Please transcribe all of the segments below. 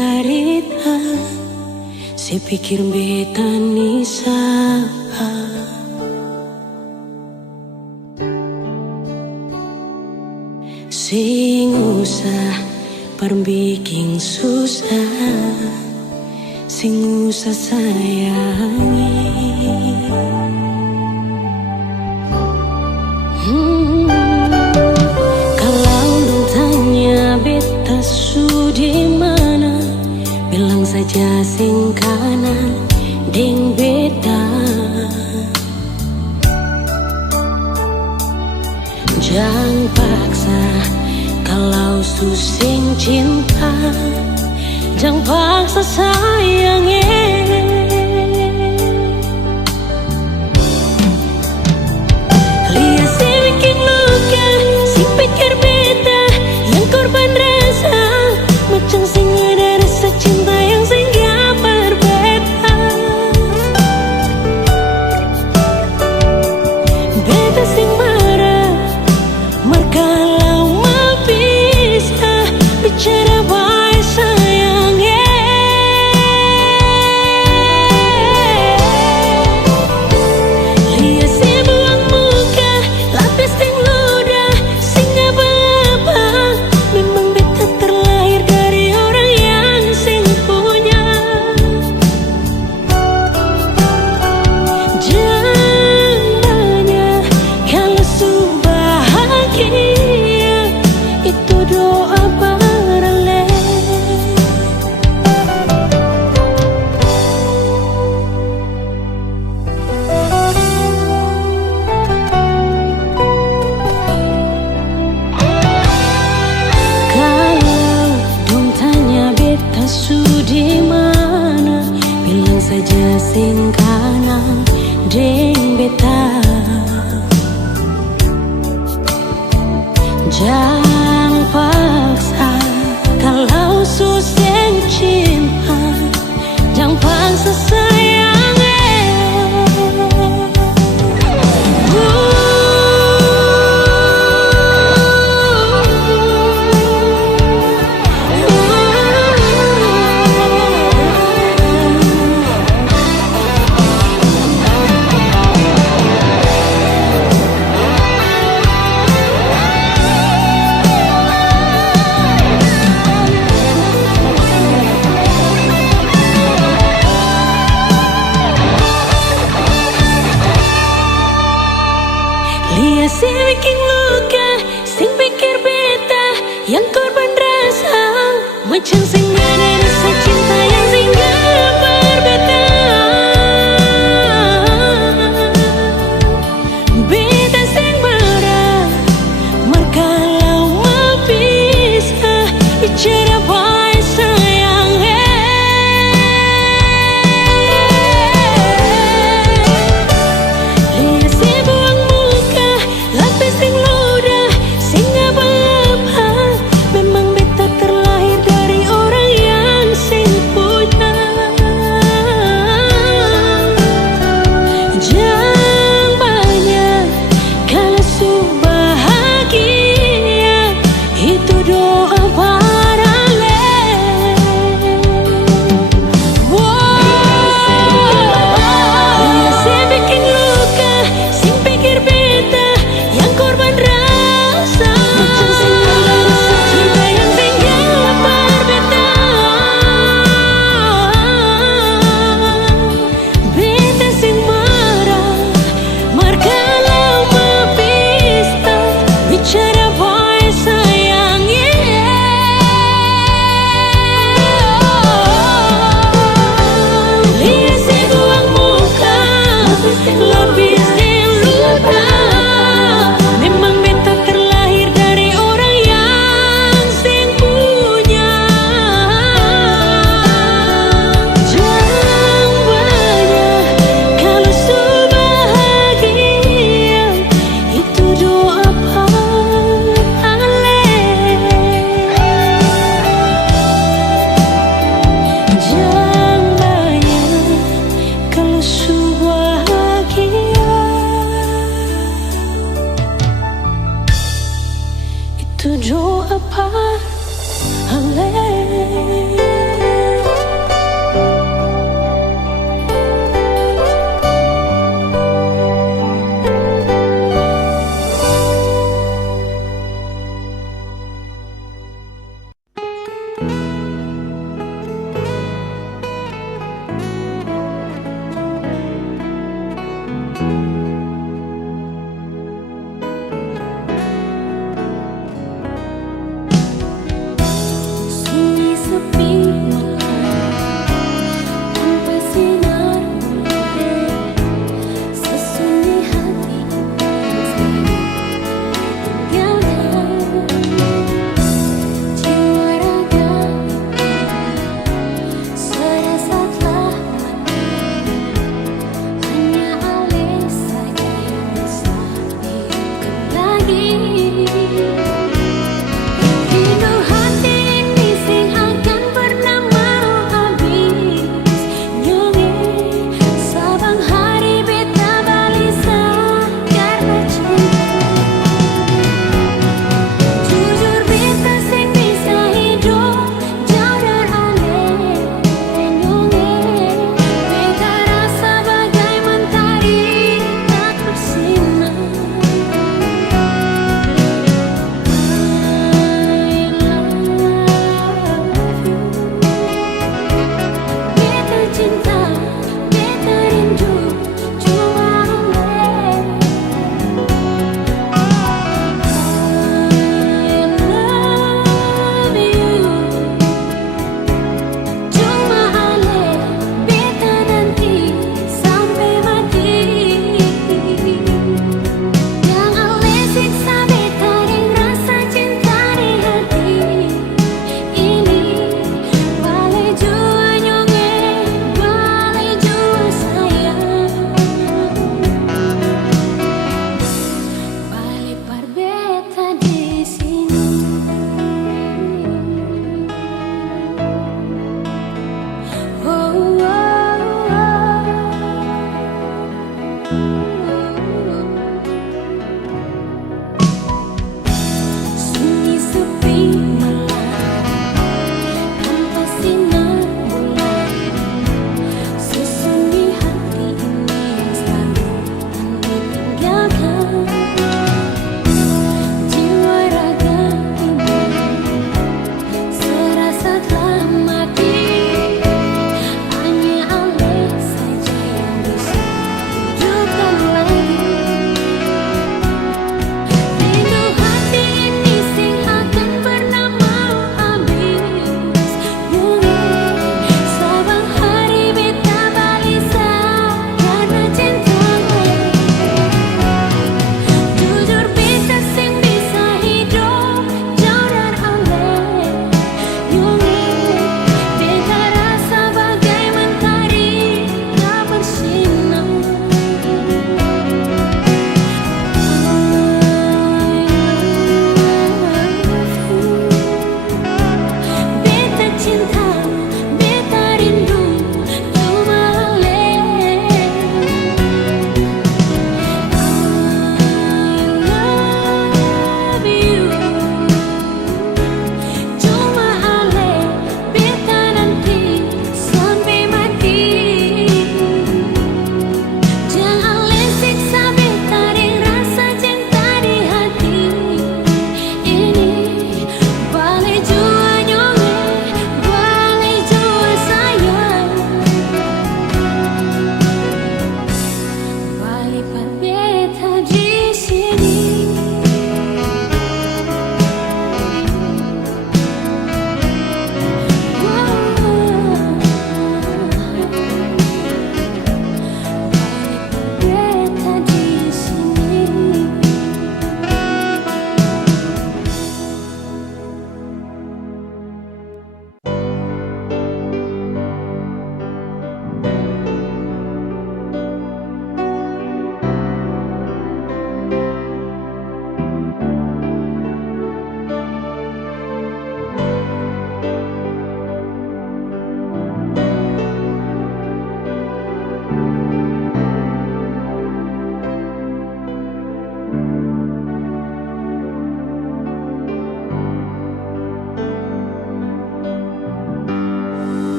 carita, saya pikir beta ni salah. Sing usah perbikin susah, sing usah sayangi. Kalau dong tanya beta su di mana, bilang saja sing kanan deng beta. Jangan paksa kalau su sing cinta, jangan paksa sayangnya.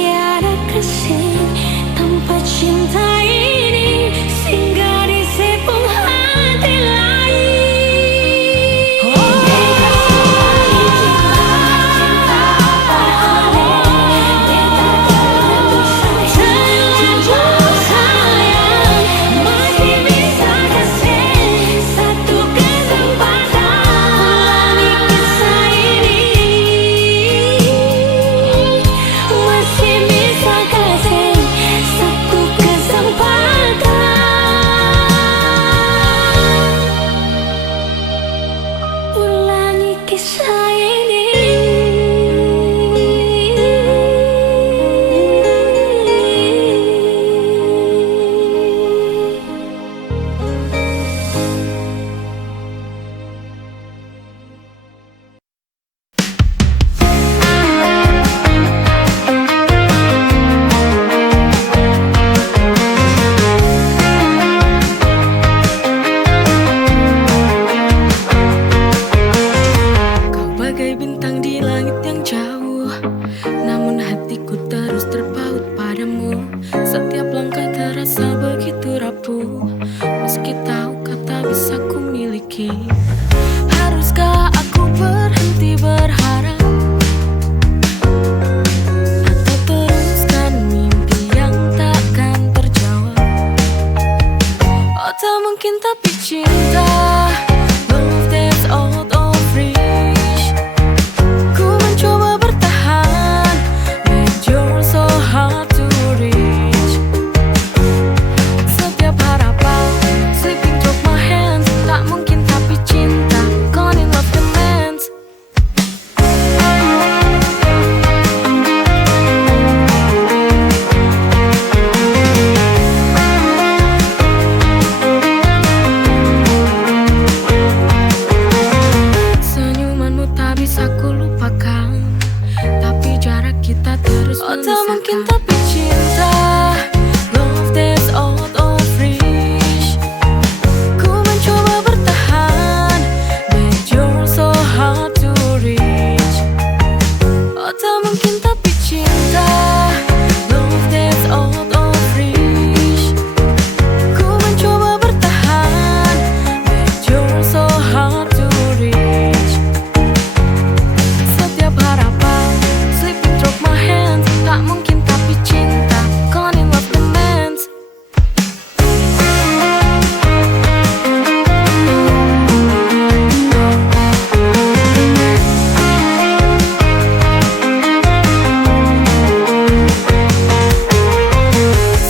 tiada kasih tanpa cinta ini singgah di sepung hati lain. Beta terlanjur sayang, masih bisa kasih satu kesempatan ulangi kisah ini. Masih bisa kasih satu kesempatan ulangi kisah ini. Kau bagai bintang di langit yang jauh, namun hatiku terus terpaut padamu. Setiap langkah terasa begitu rapuh, meski tahu kata bisa ku miliki. Haruskah aku berhenti berharap, atau teruskan mimpi yang takkan terjawab? Oh tak mungkin tapi cinta, love that's out of reach. Ku mencoba bertahan, but you're so hard to reach. Setiap harapan slipping through my hands, tak mungkin tapi cinta, gone in love demands. Senyumanmu tak bisa ku lupakan, tapi jarak kita terus memisahkan. Oh tak mungkin tapi cinta, love that's out of reach. Ku mencoba bertahan, but you're so hard to reach. Oh tak mungkin tapi cinta, love that's out of reach. Ku mencoba bertahan, but you're so hard to reach. Setiap harapan slipping through my hands, tak mungkin tapi cinta, gone in love demands.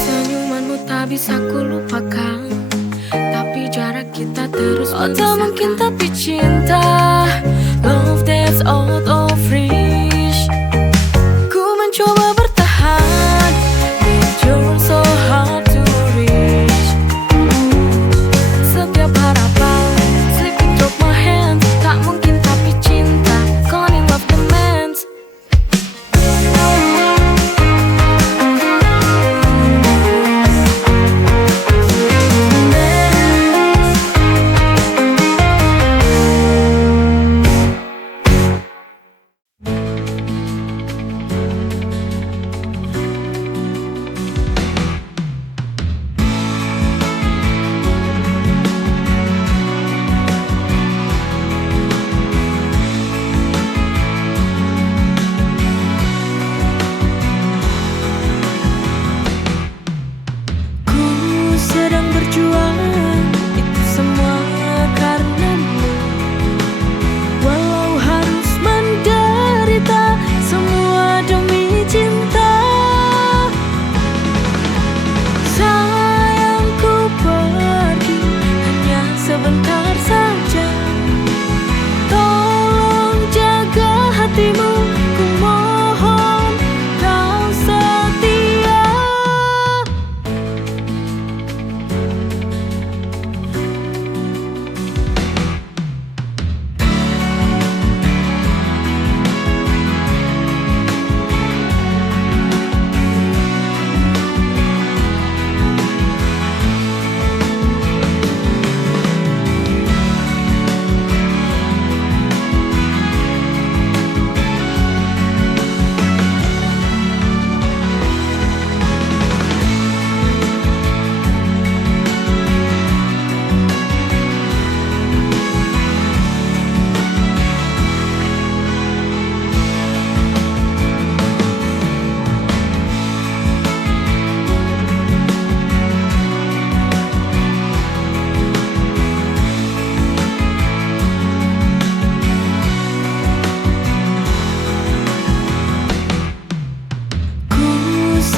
Senyumanmu tak bisa ku lupakan, tapi jarak kita terus memisahkan. Oh tak mungkin tapi cinta, love that's out of reach. Ku mencoba bertahan, but you're so hard to reach. Setiap harapan slipping through my hands, tak mungkin tapi cinta, gone in love demands.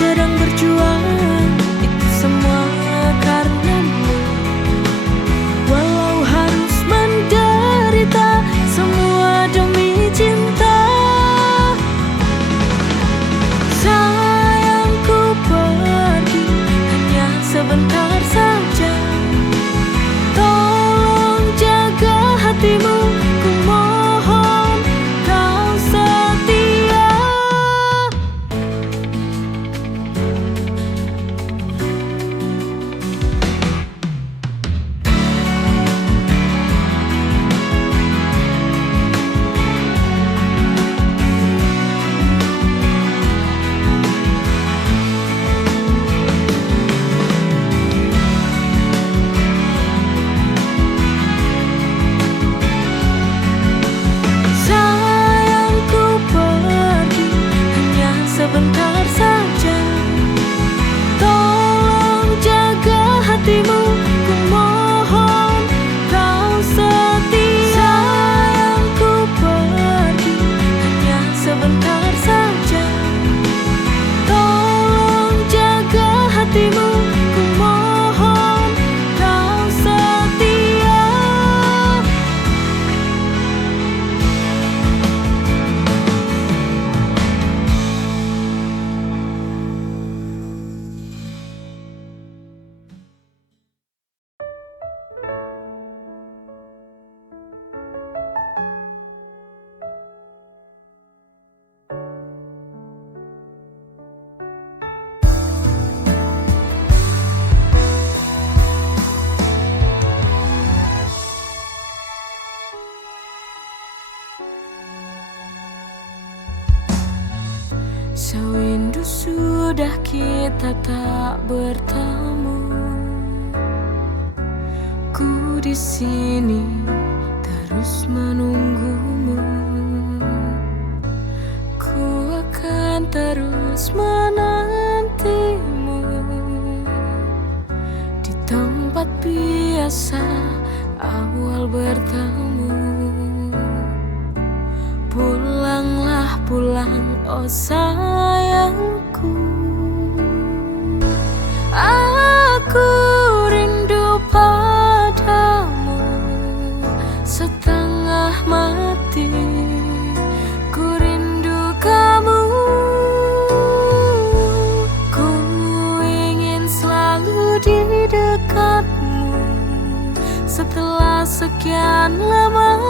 sedang berjuang, itu semua karenamu. Walau harus menderita, semua demi cinta. Sayangku pergi hanya sebentar saja, tolong jaga hatimu, ku mohon kau setia. Sayangku pergi hanya sebentar saja, tolong jaga hatimu, ku mohon kau setia. Sayangku pergi hanya sebentar saja, tolong jaga hatimu, ku mohon kau setia. Sewindu sudah kita tak bertemu, ku di sini terus menunggumu. Ku akan terus menantimu di tempat biasa awal bertemu. Pulanglah pulang, oh sayangku. Aku rindu padamu setengah mati. Ku rindu kamu. Ku ingin selalu di dekatmu setelah sekian lama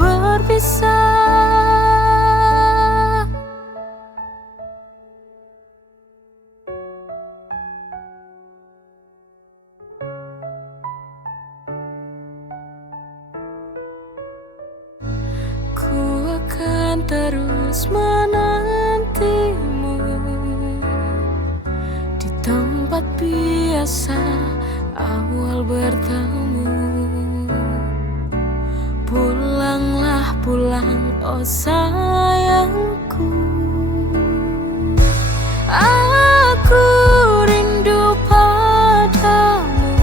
berpisah. Ku akan terus menantimu di tempat biasa awal bertemu. Pulanglah pulang, oh sayangku. Aku rindu padamu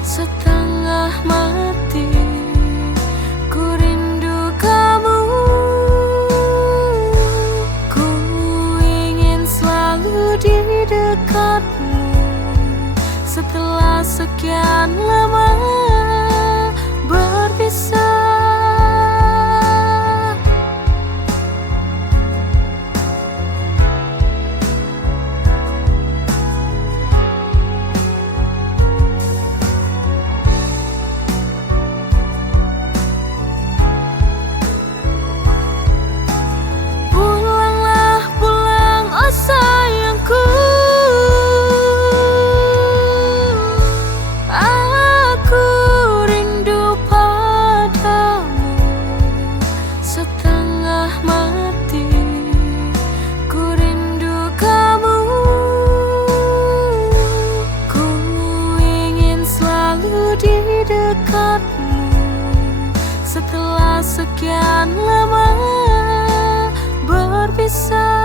setengah mati. Ku rindu kamu. Ku ingin selalu di dekatmu setelah sekian lama berpisah. Pulanglah pulang, oh sayangku. Aku rindu padamu setengah mati. Ku rindu kamu. Ku ingin selalu di dekatmu setelah sekian lama berpisah.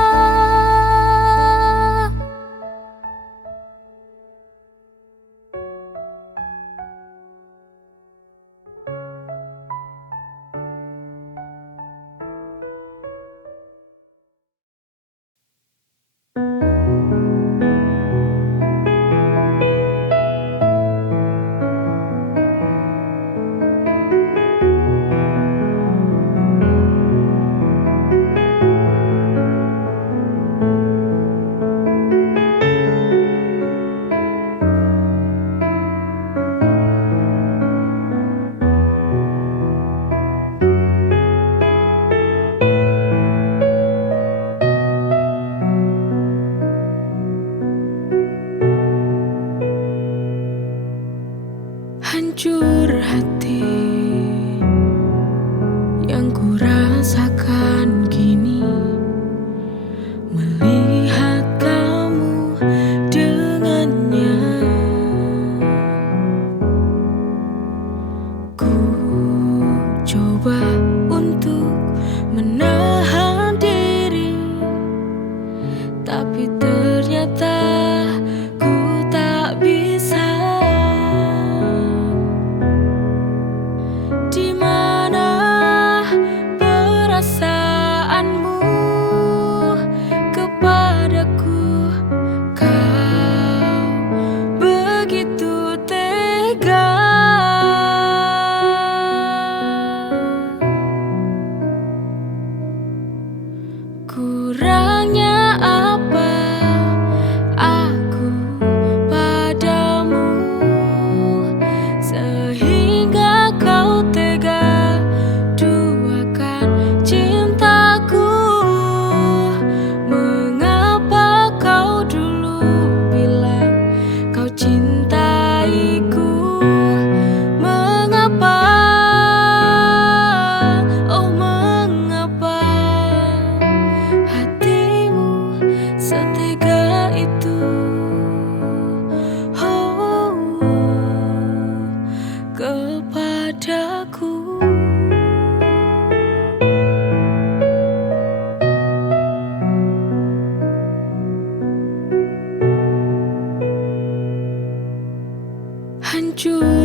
tapi ternyata ku tak bisa. Di mana perasaanmu kepadaku? Kau begitu tega. Kurangnya apa aku padamu sehingga kau tega duakan cintaku? Mengapa kau dulu bilang kau cintaiku? Mengapa, oh mengapa hatimu setega itu? Oh, kepadaku. Hancur